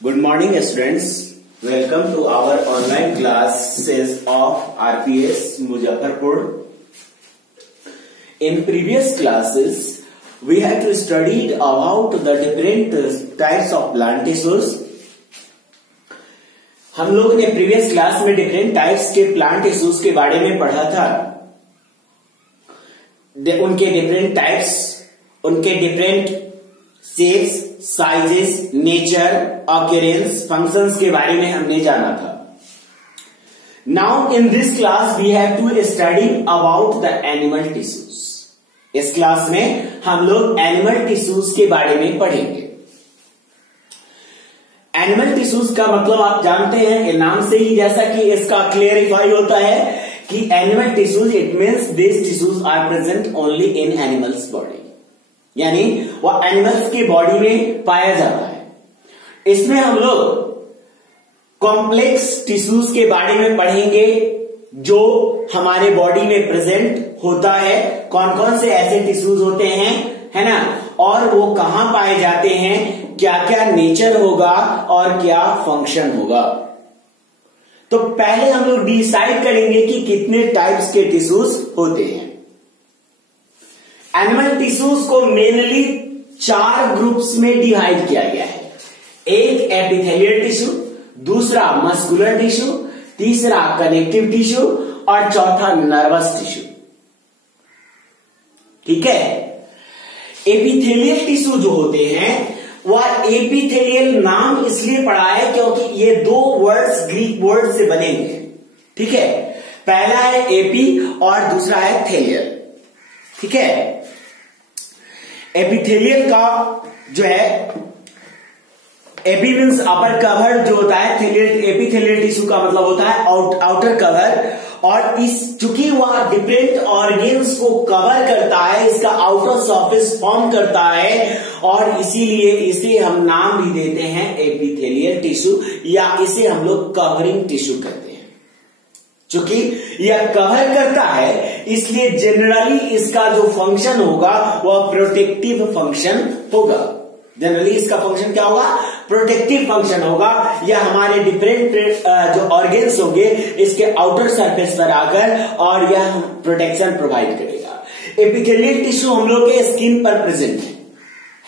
Good morning, students. Welcome to our online classes of RPS Muzaffarpur. In previous classes, we have to study about the different types of plant tissues. हम लोग ने previous class में different types के plant tissues के बारे में पढ़ा था. उनके डिफरेंट टाइप्स, उनके different shapes, sizes, nature, appearance, functions के बारे में हमने जाना था. Now in this class we have to study about the animal tissues. इस क्लास में हम लोग एनिमल टिश्यूज के बारे में पढ़ेंगे. एनिमल टिश्यूज का मतलब आप जानते हैं, नाम से ही जैसा कि इसका क्लियरिफाई होता है कि animal tissues, it means this tissues are present only in animals body, यानी वह एनिमल्स की बॉडी में पाया जाता है. इसमें हम लोग कॉम्प्लेक्स टिश्यूज के बारे में पढ़ेंगे जो हमारे बॉडी में प्रेजेंट होता है. कौन कौन से ऐसे टिश्यूज होते हैं, है ना, और वो कहां पाए जाते हैं, क्या क्या नेचर होगा और क्या फंक्शन होगा. तो पहले हम लोग डिसाइड करेंगे कि कितने टाइप्स के टिश्यूज होते हैं. एनिमल टिश्यूज को मेनली 4 ग्रुप्स में डिवाइड किया गया है. एक एपिथेलियल टिश्यू, दूसरा मस्कुलर टिश्यू, तीसरा कनेक्टिव टिश्यू और चौथा नर्वस टिश्यू. ठीक है. एपिथेलियल टिश्यू जो होते हैं वह एपिथेलियल नाम इसलिए पड़ा है क्योंकि ये 2 वर्ड्स ग्रीक वर्ड से बने हुए हैं. ठीक है. पहला है एपी और दूसरा है थेलियल. ठीक है. एपिथेलियल का जो है, एपी मीन्स अपर कवर जो होता है, एपिथेलियल टिश्यू का मतलब होता है आउटर कवर. और इस चूंकि वह डिफरेंट ऑर्गेन्स को कवर करता है, इसका आउटर सरफेस फॉर्म करता है, और इसीलिए इसे हम नाम भी देते हैं एपिथेलियल टिश्यू, या इसे हम लोग कवरिंग टिश्यू कहते हैं. चूंकि यह कवर करता है इसलिए जनरली इसका जो फंक्शन होगा वह प्रोटेक्टिव फंक्शन होगा. जनरली इसका फंक्शन क्या होगा? प्रोटेक्टिव फंक्शन होगा. यह हमारे डिफरेंट जो ऑर्गेन्स होंगे इसके आउटर सरफेस पर आकर और यह प्रोटेक्शन प्रोवाइड करेगा. एपिथेलियल टिश्यू हम लोग के स्किन पर प्रेजेंट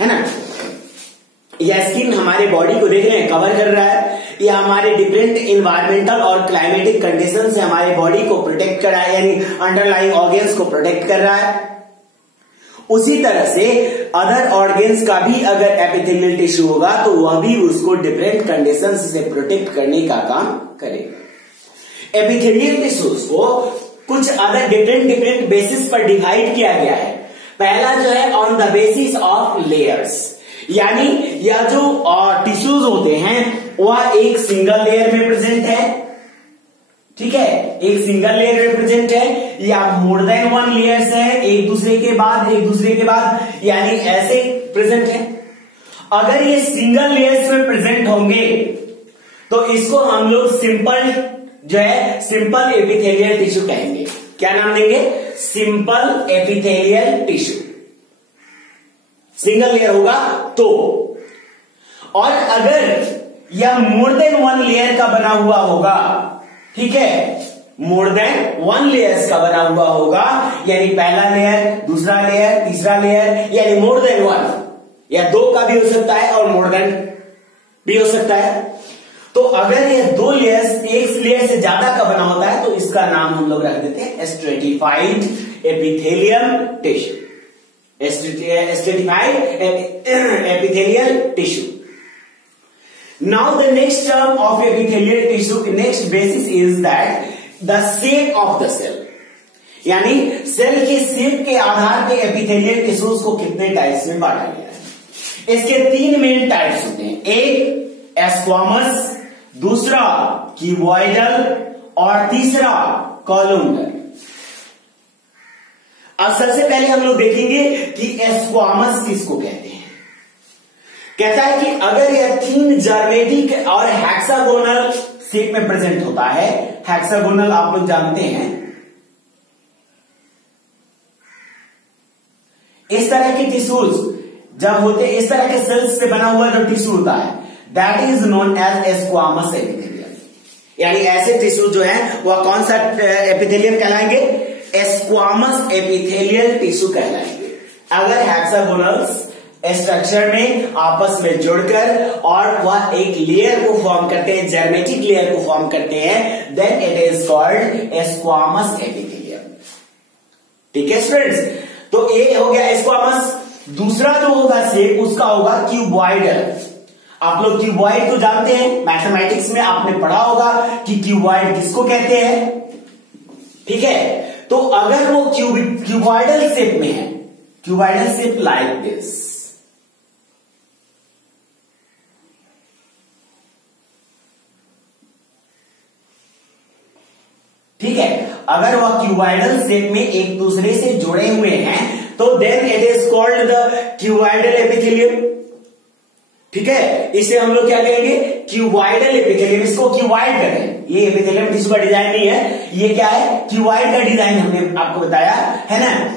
है ना. यह स्किन हमारे बॉडी को देख रहे हैं, कवर कर रहा है. यह हमारे डिफरेंट इन्वायरमेंटल और क्लाइमेटिक कंडीशन से हमारे बॉडी को प्रोटेक्ट कर रहा है, यानी अंडरलाइंग ऑर्गेन्स को प्रोटेक्ट कर रहा है. उसी तरह से अदर ऑर्गेन्स का भी अगर एपिथेलियल टिश्यू होगा तो वह भी उसको डिफरेंट कंडीशंस से प्रोटेक्ट करने का काम करेगा. एपिथेलियल टिश्यूज को कुछ अदर डिफरेंट बेसिस पर डिवाइड किया गया है. पहला जो है on the basis of layers, यानी यह जो टिश्यूज होते हैं वह एक सिंगल लेयर में प्रेजेंट है. ठीक है. एक सिंगल लेयर में प्रेजेंट है या मोर देन 1 लेयर्स है, एक दूसरे के बाद, यानी ऐसे प्रेजेंट है. अगर ये सिंगल लेयर्स में प्रेजेंट होंगे तो इसको हम लोग सिंपल जो है सिंपल एपिथेलियल टिश्यू कहेंगे. क्या नाम देंगे? Simple epithelial tissue. Single layer होगा तो. और अगर यह मोर देन 1 लेयर का बना हुआ होगा, ठीक है, मोर देन 1 लेयर्स का बना हुआ होगा, यानी पहला लेयर, दूसरा लेयर, तीसरा लेयर, यानी मोर देन 1 या 2 का भी हो सकता है और मोर देन भी हो सकता है. तो अगर ये 2 लेयर्स एक लेयर से ज्यादा का बना होता है तो इसका नाम हम लोग रख देते हैं stratified epithelium tissue. Stratified epithelial tissue. Now the next term of epithelial tissue, next basis is that the shape of the cell, यानी सेल के शेप के आधार पे एपिथेलियल टिश्यूज को कितने टाइप्स में बांटा गया है. इसके 3 मेन टाइप्स होते हैं. एक स्क्वामस, दूसरा क्यूबॉइडल और तीसरा कॉलुमनर. अब सबसे पहले हम लोग देखेंगे कि स्क्वामस किसको कहते हैं. कहता है कि अगर यह 3 जर्मेटिक और हेक्सागोनल शेप में प्रेजेंट होता है. हेक्सागोनल आप लोग जानते हैं, इस तरह के टिश्यूज जब होते, इस तरह के सेल्स से बना हुआ जो टिश्यू होता है that is known as squamous epithelium. यानी ऐसे टिश्यू जो है वह कौन सा एपिथेलियम कहलाएंगे? स्क्वामस एपिथेलियल टिश्यू कहलाएंगे। अगर हेक्सागोनल्स स्ट्रक्चर में आपस में जुड़कर और वह एक लेयर को फॉर्म करते हैं, जर्मेटिक लेयर को फॉर्म करते हैं, then it is called squamous epithelium. ठीक है स्टूडेंट्स, तो ये हो गया स्क्वामस। दूसरा जो होगा शेप उसका होगा क्यूबॉइडल। आप लोग क्यूबॉइड को जानते हैं, मैथमेटिक्स में आपने पढ़ा होगा कि क्यूबॉइड किसको कहते हैं। ठीक है, तो अगर वो क्यूबॉइडल शेप में है, क्यूबॉइडल शेप लाइक दिस, ठीक है, अगर वह क्यूबॉइडल शेप में एक दूसरे से जुड़े हुए हैं तो then it is called the cuboidal epithelium. ठीक है, इसे हम लोग क्या कहेंगे? Cuboidal epithelium. इसको क्यूबॉइड करें, ये एपिथेलियम टिश्यू का डिजाइन नहीं है, ये क्या है? क्यूबॉइड का डिजाइन हमने आपको बताया है ना।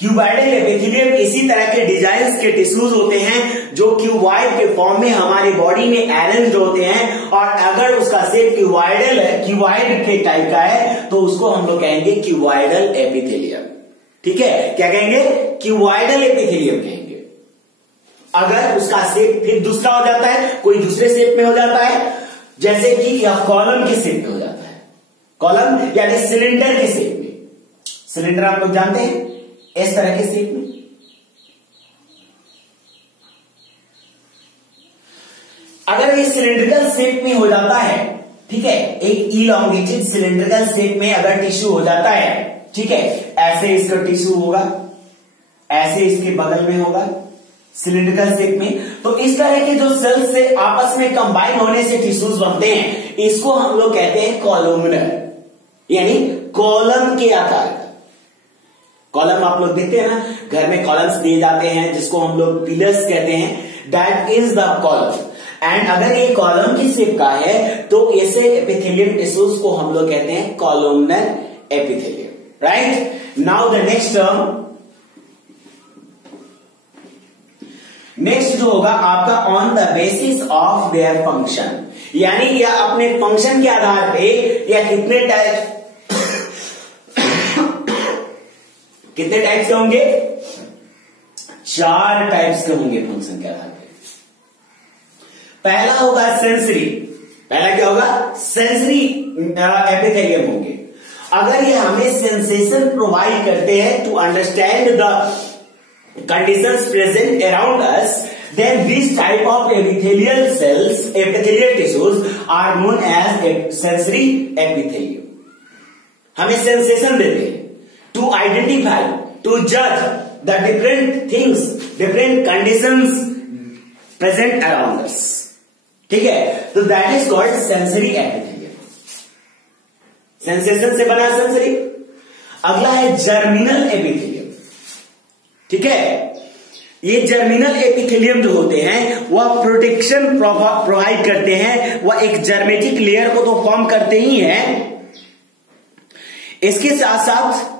क्यूबॉइडल एपिथेलियम इसी तरह के डिजाइन के टिश्यूज होते हैं जो क्यूबॉइड के फॉर्म में हमारी बॉडी में अरेंज होते हैं, और अगर उसका शेप क्यूबॉइडल है, क्यूबॉइड के टाइप का है, तो उसको हम लोग कहेंगे क्यूबॉइडल एपिथेलियम। ठीक है, क्या कहेंगे? क्यूबॉइडल एपिथेलियम कहेंगे। अगर उसका शेप फिर दूसरा हो जाता है, कोई दूसरे शेप में हो जाता है, जैसे कि यह कॉलम के शेप में हो जाता है, कॉलम यानी सिलेंडर के शेप में। सिलेंडर आप लोग जानते हैं, इस तरह के शेप में। अगर ये सिलेंड्रिकल शेप में हो जाता है, ठीक है, एक इलॉन्गेटेड सिलेंड्रिकल शेप में अगर टिश्यू हो जाता है, ठीक है, ऐसे इसका टिश्यू होगा, ऐसे इसके बगल में होगा सिलेंड्रिकल शेप में, तो इस तरह के जो सेल्स से आपस में कंबाइन होने से टिश्यूज बनते हैं, इसको हम लोग कहते हैं कॉलमनर, यानी कॉलम के आकार का। कॉलम आप लोग देखते हैं ना, घर में कॉलम्स दिए जाते हैं जिसको हम लोग पिलर्स कहते हैं, that is the column. And अगर ये कॉलम की शेप का है तो ऐसे एपिथेलियम टिश्यूज को हम लोग कहते हैं columnar epithelium. Right, now the next term, next जो होगा आपका on the basis of their function, यानी या अपने फंक्शन के आधार पे या कितने टाइप कितने टाइप्स के होंगे? 4 टाइप्स के होंगे फंक्शन के आधार पे। पहला होगा सेंसरी। पहला क्या होगा? सेंसरी एपिथेलियम होंगे। अगर ये हमें सेंसेशन प्रोवाइड करते हैं to understand the conditions present around us, then this type of epithelial cells, epithelial tissues are known as sensory epithelium. हमें सेंसेशन देते हैं to identify, to judge the different things, different conditions present around us. ठीक है, तो that is called sensory epithelium. Sensation से बना sensory. अगला है जर्मिनल एपिथेलियम। ठीक है, ये जर्मिनल एपिथेलियम जो होते हैं वह प्रोटेक्शन प्रोवाइड करते हैं, वह एक जर्मेटिक लेयर को तो फॉर्म करते ही हैं, इसके साथ साथ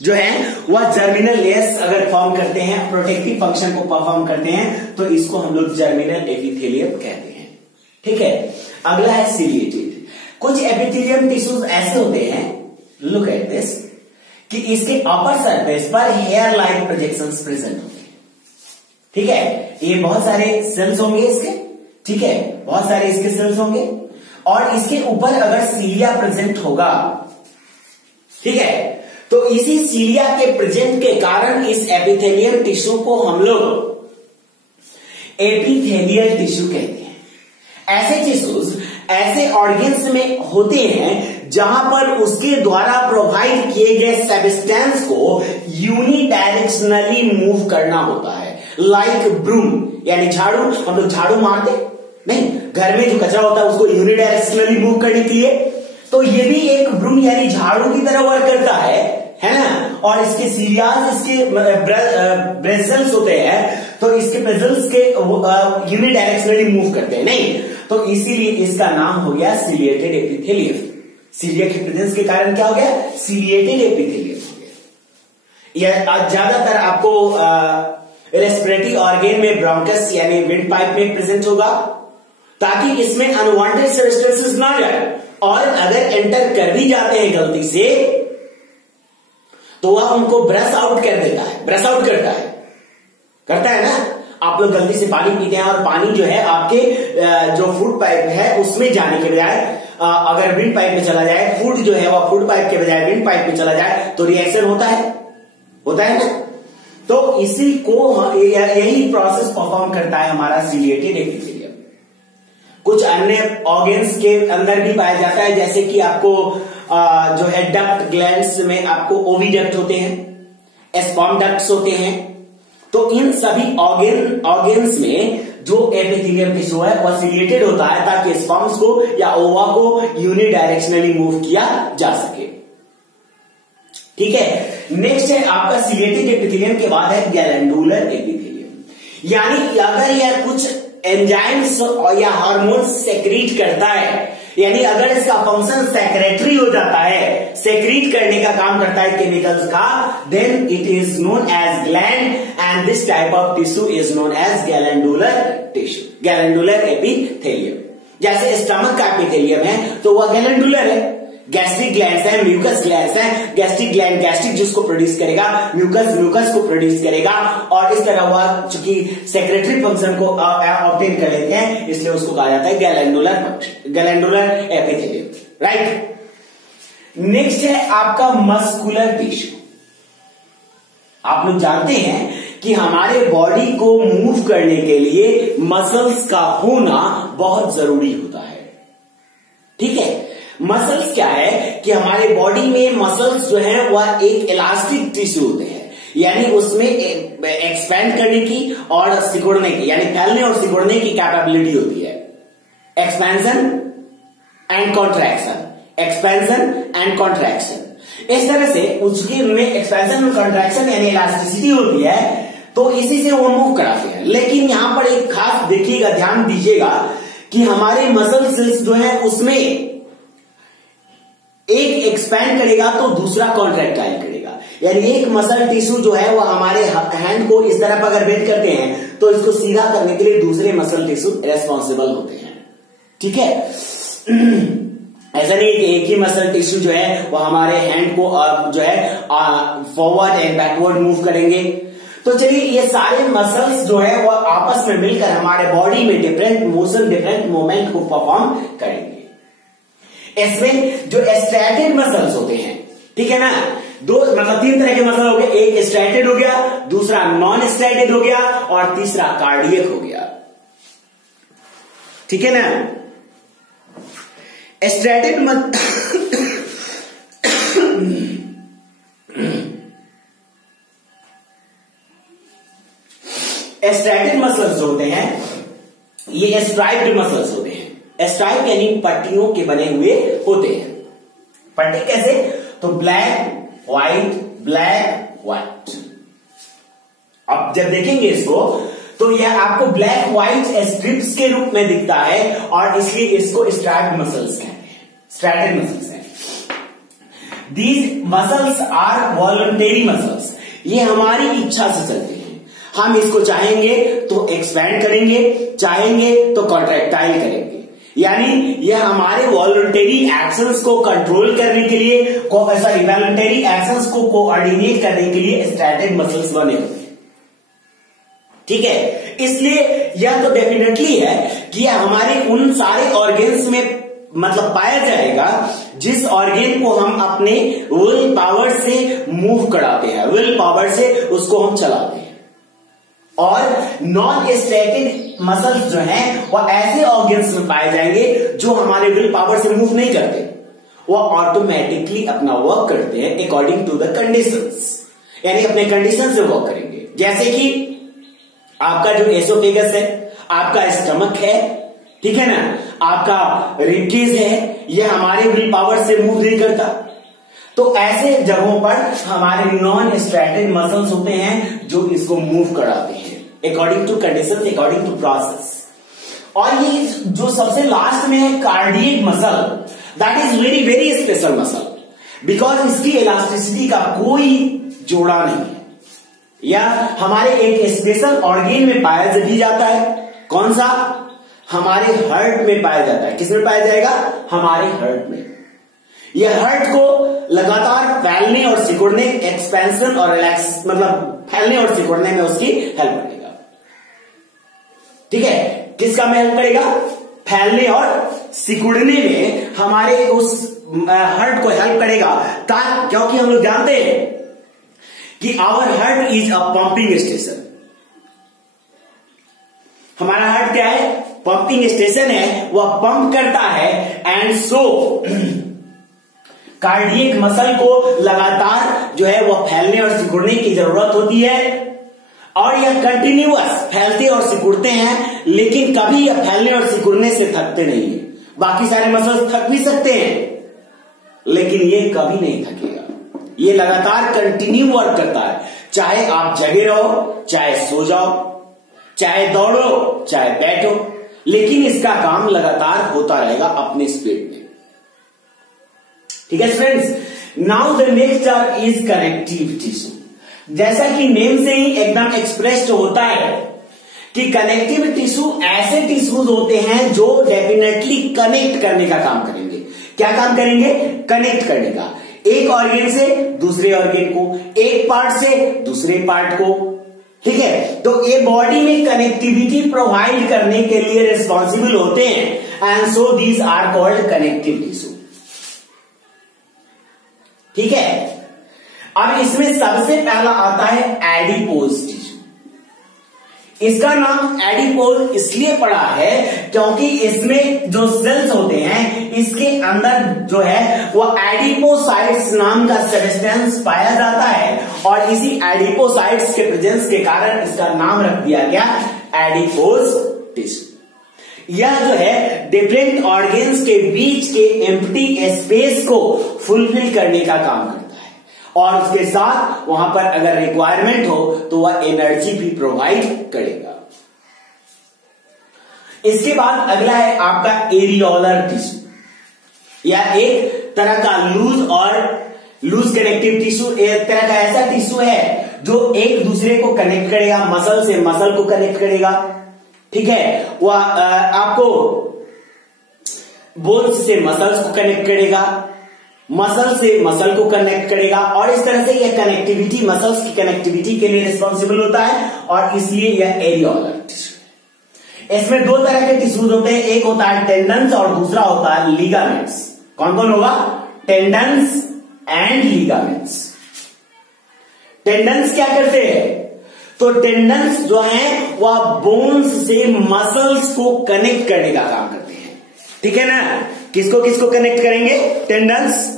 जो है वह जर्मिनल लेयर्स अगर फॉर्म करते हैं, प्रोटेक्टिव फंक्शन को परफॉर्म करते हैं, तो इसको हम लोग जर्मिनल एपिथेलियम कहते हैं। ठीक है, अगला है सिलिएटेड। कुछ एपिथेलियम टिश्यूज ऐसे होते हैं, लुक एट दिस, कि इसके अपर सरफेस पर हेयर लाइक प्रोजेक्शंस प्रेजेंट होते हैं। ठीक है, ये बहुत सारे सेल्स होंगे इसके, ठीक है, बहुत सारे इसके सेल्स होंगे, और इसके ऊपर अगर सीलिया प्रेजेंट होगा, ठीक है, तो इसी सीलिया के प्रेजेंट के कारण इस एपिथेलियल टिश्यू को हम लोग एपिथेलियल टिश्यू कहते हैं। ऐसे टिश्यूज ऐसे ऑर्गन्स में होते हैं जहां पर उसके द्वारा प्रोवाइड किए गए सब्सटेंस को यूनिडायरेक्शनली मूव करना होता है, लाइक ब्रूम, यानी झाड़ू। हम लोग झाड़ू मारते नहीं, घर में जो कचरा होता है उसको यूनिडायरेक्शनली मूव करने के लिए, तो ये भी एक ब्रूम यानी झाड़ू की तरह वर्क करता है ना। और इसके सीलियाज, इसके ब्रेजल्स होते हैं, तो इसके ब्रेजल्स के यूनिडायरेक्शनली मूव करते हैं नहीं, तो इसीलिए इसका नाम हो गया सिलिएटेड एपिथेलियम। सीलिया के प्रेजेंस के कारण क्या हो गया? सिलिएटेड एपिथेलियम हो गया। ज्यादातर आपको रेस्पिरेटरी ऑर्गन में ब्रोंकस यानी विंड पाइप में प्रेजेंट होगा, ताकि इसमें अनवांटेड सब्सटेंसेस ना जाए, और अगर एंटर कर भी जाते हैं गलती से तो वह उनको ब्रश आउट कर देता है, ब्रश आउट करता है ना। आप लोग गलती से पानी पीते हैं और पानी जो है आपके जो फूड पाइप है उसमें जाने के बजाय अगर विंड पाइप में चला जाए, फूड जो है वह फूड पाइप के बजाय विंड पाइप में चला जाए तो रिएक्शन होता है ना। तो इसी को यही प्रोसेस परफॉर्म करता है हमारा सिलिएटेड एपिथेलियम। कुछ अन्य ऑर्गन्स के अंदर भी पाया जाता है, जैसे कि आपको जो है डक्ट ग्लैंड्स में आपको ओविडक्ट होते हैं, स्पर्म डक्ट्स होते हैं। तो इन सभी ऑर्गन्स में जो एपिथेलियम टिश्यू है वह सिलिएटेड होता है, ताकि स्पर्म्स को या ओवा को यूनिडायरेक्शनली मूव किया जा सके। ठीक है, नेक्स्ट है आपका सिलिएटेड एपिथेलियम के बाद है गैलेंडुलर एपिथेलियम। यानी अगर यह कुछ एंजाइम्स या हार्मोन्स सेक्रीट करता है, यानी अगर इसका फंक्शन सेक्रेटरी हो जाता है, सेक्रीट करने का काम करता है केमिकल्स का, then it is known as gland and this type of tissue is known as glandular tissue, glandular epithelium. जैसे स्टमक का एपिथेलियम है तो वह गैलेंडुलर है, गैस्ट्रिक ग्लैंड्स है, म्यूकस ग्लैंड्स है, गैस्ट्रिक ग्लैंड गैस्ट्रिक जूस को प्रोड्यूस करेगा, म्यूकस को प्रोड्यूस करेगा, और इस तरह वह चूंकि सेक्रेटरी फंक्शन को ऑब्टेन कर लेते हैं, इसलिए उसको कहा जाता है गैलेंडुलर एपिथेलियम। राइट, नेक्स्ट है आपका मस्कुलर टिश्यू। आप लोग जानते हैं कि हमारे बॉडी को मूव करने के लिए मसल्स का होना बहुत जरूरी होता है। ठीक है, मसल्स क्या है कि हमारे बॉडी में मसल्स जो है वह एक इलास्टिक टिश्यू होते हैं, यानी उसमें एक्सपैंड करने की और सिकुड़ने की, यानी फैलने और सिकुड़ने की कैपेबिलिटी होती है। Expansion and contraction, expansion and contraction. इस तरह से उसके में एक्सपेंशन और कॉन्ट्रैक्शन यानी इलास्टिसिटी होती है, तो इसी से वो मूव कराते हैं। लेकिन यहां पर एक खास देखिएगा, ध्यान दीजिएगा कि हमारे मसल सेल्स जो है उसमें एक एक्सपैंड करेगा तो दूसरा कॉन्ट्रैक्टाइल करेगा, यानी एक मसल टिश्यू जो है वो हमारे हैंड को इस तरफ अगर बेंड करते हैं तो इसको सीधा करने के लिए दूसरे मसल टिश्यू रेस्पॉन्सिबल होते हैं। ठीक है, ऐसा नहीं कि एक ही मसल टिश्यू जो है वो हमारे हैंड को जो है फॉरवर्ड एंड बैकवर्ड मूव करेंगे। तो चलिए, ये सारे मसल्स जो है वो आपस में मिलकर हमारे बॉडी में डिफरेंट मोशन, डिफरेंट मूवमेंट को परफॉर्म करेंगे। इसमें जो स्ट्रैटेड मसल्स होते हैं, ठीक है ना, मतलब 3 तरह के मसल हो गए, एक स्ट्रैटेड हो गया, दूसरा नॉन स्ट्रैटेड हो गया, और तीसरा कार्डियक हो गया। ठीक है ना, स्ट्रैटेड स्ट्रैटेड मसल्स होते हैं, ये स्ट्राइप्ड मसल्स होते हैं। स्ट्राइप यानी पट्टियों के बने हुए होते हैं। पट्टी कैसे? तो ब्लैक व्हाइट। अब जब देखेंगे इसको तो यह आपको ब्लैक व्हाइट स्ट्रिप्स के रूप में दिखता है, और इसलिए इसको स्ट्राइप्ड मसल्स कहते हैं, स्ट्रैटेड मसल्स हैं। These muscles are voluntary muscles, ये हमारी इच्छा से चलते हैं। हम इसको चाहेंगे तो एक्सपैंड करेंगे, चाहेंगे तो कॉन्ट्रैक्टाइल करेंगे, यानी यह हमारे वॉलंटरी एक्शंस को कंट्रोल करने के लिए, वॉलंटरी एक्शंस को कोऑर्डिनेट करने के लिए स्ट्रैटेड मसल्स बने होते हैं। ठीक है, इसलिए यह तो डेफिनेटली है कि यह हमारे उन सारे ऑर्गन्स में मतलब पाया जाएगा जिस ऑर्गन को हम अपने विल पावर से मूव कराते हैं, विल पावर से उसको हम चलाते हैं। और नॉन स्ट्रैटेड मसल्स जो हैं वो ऐसे ऑर्गन्स में पाए जाएंगे जो हमारे विल पावर से मूव नहीं करते, वो ऑटोमेटिकली अपना वर्क करते हैं अकॉर्डिंग टू द कंडीशंस, यानी अपने कंडीशन से वर्क करेंगे। जैसे कि आपका जो एसोफेगस है, आपका स्टमक है, ठीक है ना, आपका रिबकेज है, यह हमारे विल पावर से मूव नहीं करता। तो ऐसे जगहों पर हमारे नॉन स्ट्रैटेड मसल्स होते हैं जो इसको मूव कराते हैं according to conditions, according to process. और ये जो सबसे लास्ट में है cardiac muscle, that is very very special muscle, because इसकी इलास्टिसिटी का कोई जोड़ा नहीं है। या हमारे एक स्पेशल ऑर्गन में पाया भी जाता है। कौन सा? हमारे हार्ट में पाया जाता है। किसमें पाया जाएगा? हमारे हार्ट में। यह हार्ट को लगातार फैलने और सिकुड़ने, एक्सपेंशन और रिलैक्स, मतलब फैलने और सिकुड़ने में उसकी हेल्प करेगा। ठीक है, किसका में हेल्प करेगा? फैलने और सिकुड़ने में हमारे उस हार्ट को हेल्प करेगा। क्योंकि हम लोग जानते हैं कि our heart is a pumping station. हमारा हार्ट क्या है? पंपिंग स्टेशन है, वह पंप करता है। एंड सो कार्डियक मसल को लगातार जो है वह फैलने और सिकुड़ने की जरूरत होती है, और यह कंटिन्यूअस फैलते और सिकुड़ते हैं, लेकिन कभी यह फैलने और सिकुड़ने से थकते नहीं है। बाकी सारे मसल्स थक भी सकते हैं, लेकिन ये कभी नहीं थकेगा। ये लगातार कंटिन्यू वर्क करता है, चाहे आप जगे रहो, चाहे सो जाओ, चाहे दौड़ो, चाहे बैठो, लेकिन इसका काम लगातार होता रहेगा अपने स्पीड में। ठीक है friends, now the next term is connective tissue. जैसा कि नेम से ही एकदम एक्सप्रेस्ड होता है कि कनेक्टिव टिश्यू ऐसे टिश्यूज होते हैं जो डेफिनेटली कनेक्ट करने का काम करेंगे। क्या काम करेंगे? कनेक्ट करने का, एक ऑर्गन से दूसरे ऑर्गन को, एक पार्ट से दूसरे पार्ट को। ठीक है, तो ये बॉडी में कनेक्टिविटी प्रोवाइड करने के लिए रिस्पॉन्सिबल होते हैं, and so these are called connective tissue. ठीक है, अब इसमें सबसे पहला आता है एडिपोज टिश्यू। इसका नाम एडिपोज इसलिए पड़ा है क्योंकि इसमें जो सेल्स होते हैं, इसके अंदर जो है वो एडिपोसाइट्स नाम का सब्सटेंस पाया जाता है, और इसी एडिपोसाइट्स के प्रेजेंस के कारण इसका नाम रख दिया गया एडिपोज टिश्यू। यह जो है डिफरेंट ऑर्गन्स के बीच के एम्प्टी स्पेस को फुलफिल करने का काम करता है, और उसके साथ वहां पर अगर रिक्वायरमेंट हो तो वह एनर्जी भी प्रोवाइड करेगा। इसके बाद अगला है आपका एरियोलर टिश्यू, या एक तरह का लूज कनेक्टिव टिश्यू। एक तरह का ऐसा टिश्यू है जो एक दूसरे को कनेक्ट करेगा, मसल से मसल को कनेक्ट करेगा। ठीक है, वह आपको बोन्स से मसल्स को कनेक्ट करेगा, मसल से मसल को कनेक्ट करेगा, और इस तरह से यह कनेक्टिविटी, मसल्स की कनेक्टिविटी के लिए रिस्पॉन्सिबल होता है, और इसलिए यह एरियोलर टिश्यू। इसमें दो तरह के टिश्यूज होते हैं, एक होता है टेंडन्स और दूसरा होता है लिगामेंट्स। कौन कौन होगा? Tendons and ligaments. टेंडन्स क्या करते हैं? तो टेंडन्स जो है वह बोन्स से मसल्स को कनेक्ट करने का काम करते हैं। ठीक है ना? किसको किसको कनेक्ट करेंगे? टेंडन्स।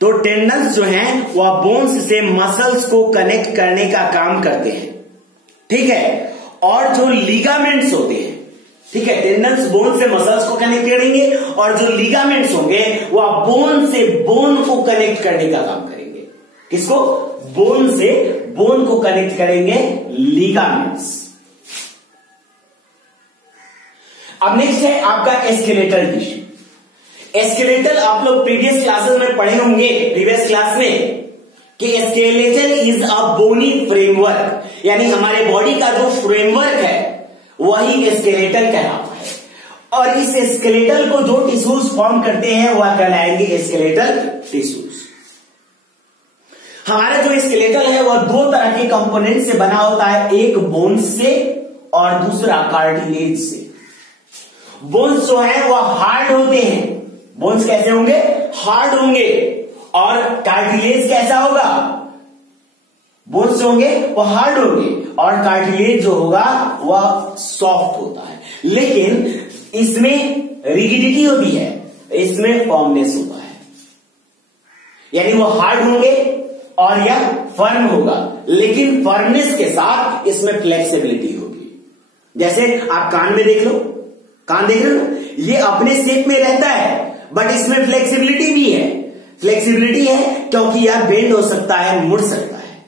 तो टेंडन्स जो हैं वह बोन्स से मसल्स को कनेक्ट करने का काम करते हैं। ठीक है, और जो लिगामेंट्स होते हैं, ठीक है, टेंडन्स बोन से मसल्स को कनेक्ट करेंगे, और जो लिगामेंट्स होंगे वह बोन से बोन को कनेक्ट करने का काम करेंगे। किसको? बोन से बोन को कनेक्ट करेंगे लिगामेंट्स। अब नेक्स्ट है आपका स्केलेटल टिश्यू। स्केलेटल आप लोग प्रीवियस क्लासेस में पढ़े होंगे, प्रीवियस क्लास में, कि skeletal is a bony framework, यानी हमारे बॉडी का जो फ्रेमवर्क है वही स्केलेटल कहलाता है, और इस स्केलेटल को जो टिश्यूज फॉर्म करते हैं वह कहलाएंगे स्केलेटल टिश्यूज। हमारा जो स्केलेटल है वह दो तरह के कंपोनेंट से बना होता है, एक बोन्स से और दूसरा कार्टिलेज से। बोन्स जो है वह हार्ड होते हैं। बोन्स कैसे होंगे? हार्ड होंगे। और कार्टिलेज कैसा होगा? बोन्स जो होंगे वह हार्ड होंगे, और कार्टिलेज जो होगा वह सॉफ्ट होता है, लेकिन इसमें रिजिडिटी होती है, इसमें फर्मनेस होता है। यानी वो हार्ड होंगे और यह फर्म होगा, लेकिन फर्मनेस के साथ इसमें फ्लेक्सिबिलिटी होगी। जैसे आप कान में देख लो, कान देख रहे हो ना, ये अपने शेप में रहता है, बट इसमें फ्लेक्सिबिलिटी भी है। फ्लेक्सिबिलिटी है क्योंकि यह बेंड हो सकता है, मुड़ सकता है।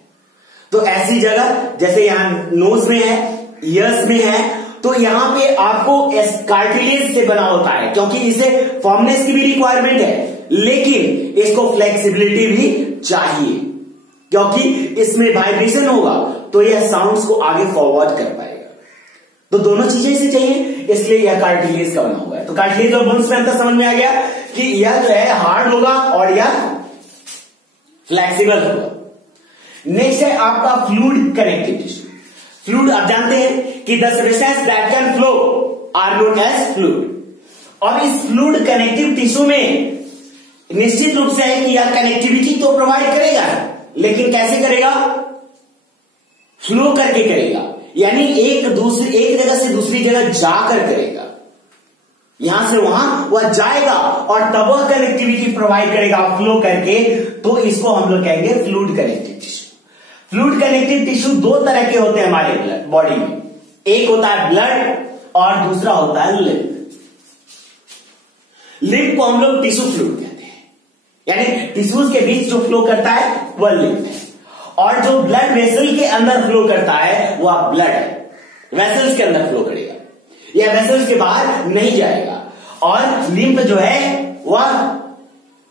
तो ऐसी जगह जैसे यहां नोज में है, ईयर्स में है, तो यहां पे आपको कार्टिलेज से बना होता है, क्योंकि इसे फर्मनेस की भी रिक्वायरमेंट है, लेकिन इसको फ्लेक्सिबिलिटी भी चाहिए, क्योंकि इसमें वाइब्रेशन होगा तो यह साउंड्स को आगे फॉरवर्ड कर पाएगा। तो दोनों चीजें इसे चाहिए, इसलिए यह कार्टिलेज का बना हुआ है। तो कार्टिलेज और बोन्स में अंतर समझ में आ गया कि यह जो है हार्ड होगा और यह फ्लेक्सिबल होगा। नेक्स्ट है आपका फ्लूइड कनेक्टिव टिश्यू। फ्लूइड आप जानते हैं कि the substance that can flow are known as fluid, और इस फ्लूइड कनेक्टिव टिश्यू में निश्चित रूप से है कि यह कनेक्टिविटी तो प्रोवाइड करेगा, लेकिन कैसे करेगा? फ्लो करके करेगा, यानी एक जगह से दूसरी जगह जाकर करेगा। यहां से वहां वह जाएगा और तब वह कनेक्टिविटी प्रोवाइड करेगा फ्लो करके, तो इसको हम लोग कहेंगे fluid connective tissue. Fluid connective tissue दो तरह के होते हैं हमारे बॉडी में, एक होता है ब्लड और दूसरा होता है लिम्फ। लिम्फ को हम लोग टिश्यू फ्लूइड कहते हैं, यानी टिश्यूज के बीच जो फ्लो करता है वह लिम्फ है, और जो ब्लड वेसल के अंदर फ्लो करता है वह ब्लड है। वेसल्स के अंदर फ्लो करेगा, यह वेसल्स के बाहर नहीं जाएगा। और लिम्फ जो है वह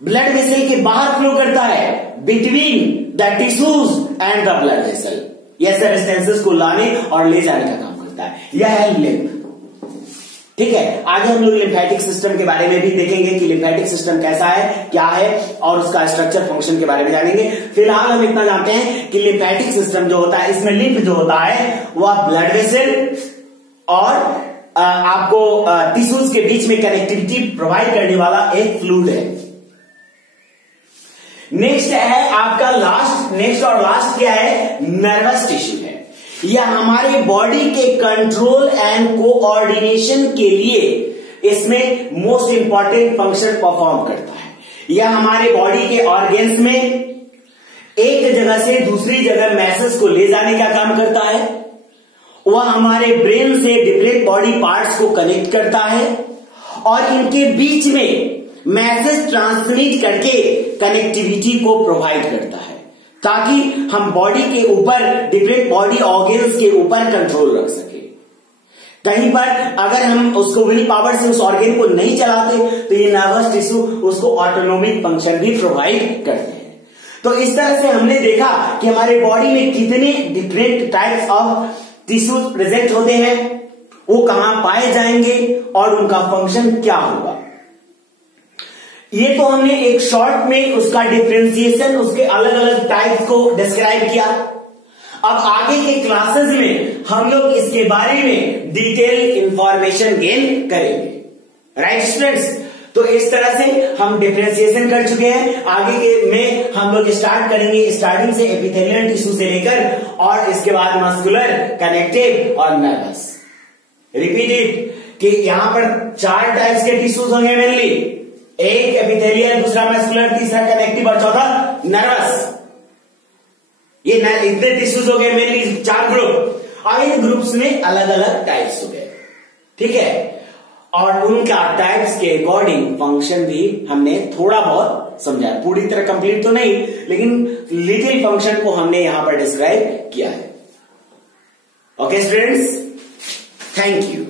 ब्लड वेसल के बाहर फ्लो करता है, between the tissues and the blood vessel. यह सब्सटेंसेस को लाने और ले जाने का काम करता है, यह है लिम्फ। ठीक है, आगे हम लोग लिम्फेटिक सिस्टम के बारे में भी देखेंगे कि लिम्फेटिक सिस्टम कैसा है, क्या है, और उसका स्ट्रक्चर फंक्शन के बारे में जानेंगे। फिलहाल हम इतना जानते हैं कि लिम्फेटिक सिस्टम जो होता है, इसमें लिम्फ जो होता है वह ब्लड वेसल और आपको टिश्यूज के बीच में कनेक्टिविटी प्रोवाइड करने वाला एक फ्लूइड है। नेक्स्ट है आपका नेक्स्ट और लास्ट क्या है? नर्वस टिश्यू है। यह हमारे बॉडी के कंट्रोल एंड कोऑर्डिनेशन के लिए इसमें मोस्ट इंपॉर्टेंट फंक्शन परफॉर्म करता है। यह हमारे बॉडी के ऑर्गन्स में एक जगह से दूसरी जगह मैसेज को ले जाने का काम करता है। वह हमारे ब्रेन से डिफरेंट बॉडी पार्ट्स को कनेक्ट करता है और इनके बीच में मैसेज ट्रांसमिट करके कनेक्टिविटी को प्रोवाइड करता है, ताकि हम बॉडी के ऊपर डिफरेंट बॉडी ऑर्गन्स के ऊपर कंट्रोल रख सके। कहीं पर अगर हम उसको विल पावर से उस ऑर्गन को नहीं चलाते तो ये नर्वस टिश्यू उसको ऑटोनोमिक फंक्शन भी प्रोवाइड करते हैं। तो इस तरह से हमने देखा कि हमारे बॉडी में कितने different types of tissue present होते हैं, वो कहां पाए जाएंगे और उनका फंक्शन क्या होगा। ये तो हमने एक शॉर्ट में उसका डिफरेंशिएशन, उसके अलग अलग टाइप्स को डिस्क्राइब किया। अब आगे के क्लासेस में हम लोग इसके बारे में डिटेल इंफॉर्मेशन गेन करेंगे। राइट स्टूडेंट्स, तो इस तरह से हम डिफरेंशिएशन कर चुके हैं। आगे के में हम लोग स्टार्ट करेंगे स्टार्टिंग से एपिथेलियल टिश्यू से लेकर, और इसके बाद मस्कुलर, कनेक्टिव और नर्वस। रिपीटेड कि यहां पर 4 टाइप्स के टिश्यूज होंगे मेनली, एक एपिथेलियल, दूसरा मस्कुलर, तीसरा कनेक्टिव और चौथा नर्वस। ये इतने टिश्यूज हो गए मेनली 4 ग्रुप, और इन ग्रुप्स में अलग अलग टाइप्स हो गए। ठीक है, और उनका टाइप्स के अकॉर्डिंग फंक्शन भी हमने थोड़ा बहुत समझा है, पूरी तरह कंप्लीट तो नहीं, लेकिन लिटिल फंक्शन को हमने यहां पर डिस्क्राइब किया है। Okay students, thank you.